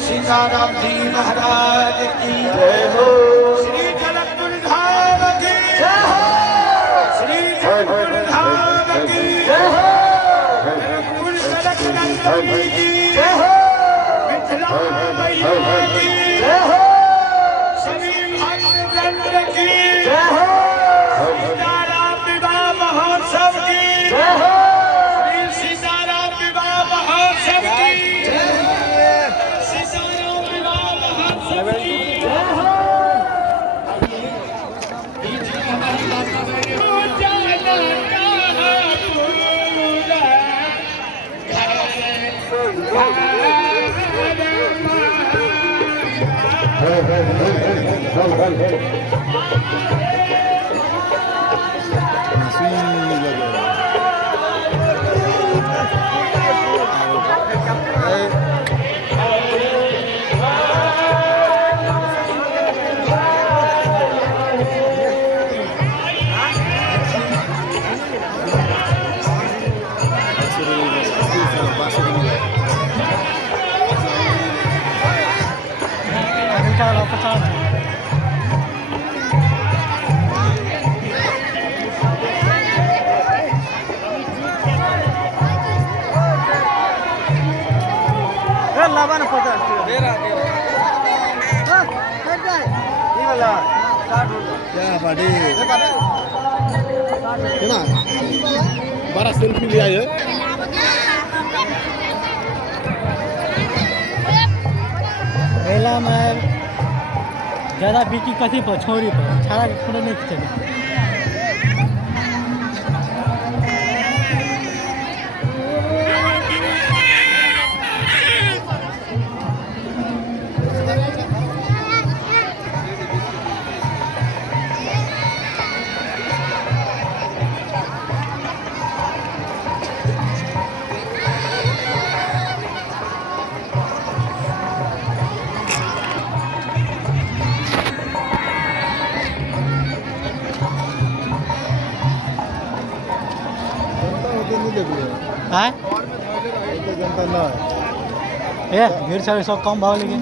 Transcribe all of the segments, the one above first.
सीताराम जी महाराज की जय हो। श्री जनकपुर धाम की जय हो। श्री जनकपुर धाम की जय हो। जनकपुर सड़क नंदनी की जय हो। मिथिला मैया की जय हो। सभी भक्तवृंद की जय हो। सीताराम विवाह महोत्सव की जय हो। श्री सीताराम विवाह महोत्सव की जय हो। लावाना पता तेरा हां कट जाए ये वाला क्या बड़ी है ना बड़ा सेल्फी लिया है पहला मैं ज्यादा बिकी कथी पर छोरी पर छाड़ा के फोटो नहीं खींचे हाँ जनता ना है भीड़ सारे सब कम भाव लेकिन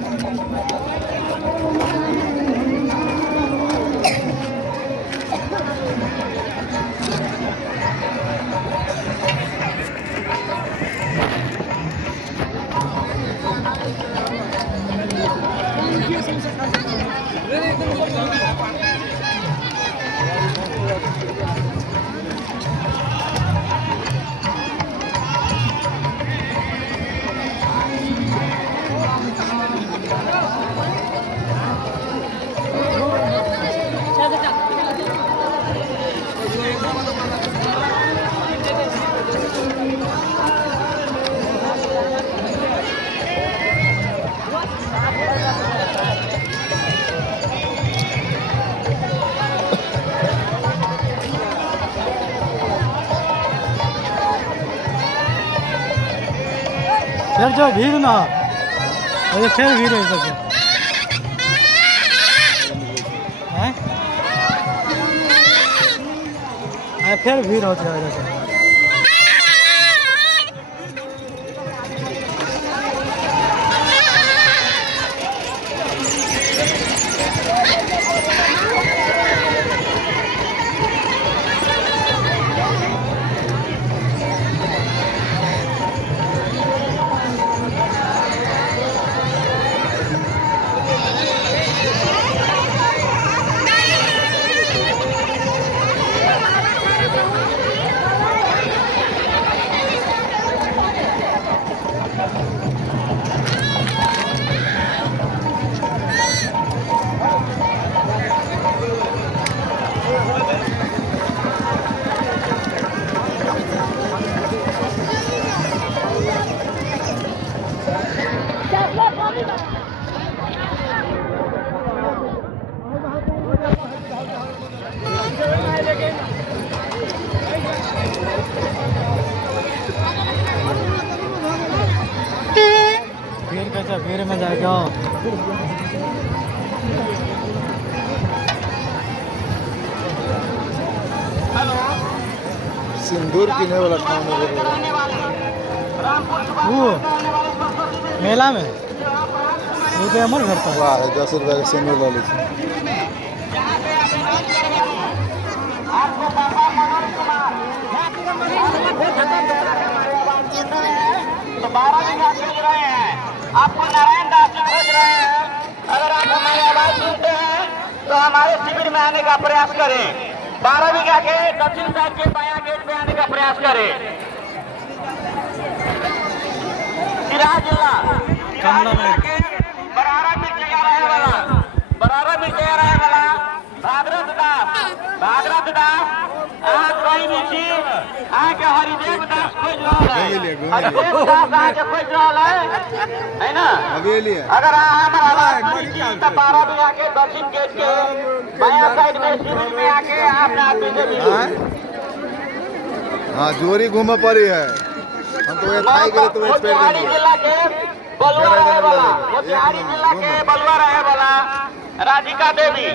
फिर जो भीड़ ना अरे फिर भीड़ है सब हैं फिर भीड़ होती है भीड़ में जाएगा सिंदूर किने वाला ठाव में वो मेला में वो तो अमर घर था। वाह 10 रुपया का सिंदूर ला ली थी। तो 12 बीघा खेल रहे हैं, आपको नारायण दास जी खोज रहे हैं। अगर आप हमारी आवाज सुनते हैं तो हमारे शिविर में आने का प्रयास करें। 12 बीघा के दक्षिण साइड के बाया गेट में आने का प्रयास करें। सिराज जिला बरारा में जगह रहे वाला भागरथ दास आज कोई भी चीज आके हरिदेव दास खोज रहा है। हरिदेव दास आके खोज रहा है ना। अगर हमारा आवाज सुनी तो 12 बीघा के दक्षिण गेट के बाया साइड में शिविर में आके आपने आदमी दे दीजिए। हाँ जोरी घूम पड़ी है, हम तो ये थाई करे तो मोतिहारी जिला के बलुआ रहे वाला राधिका देवी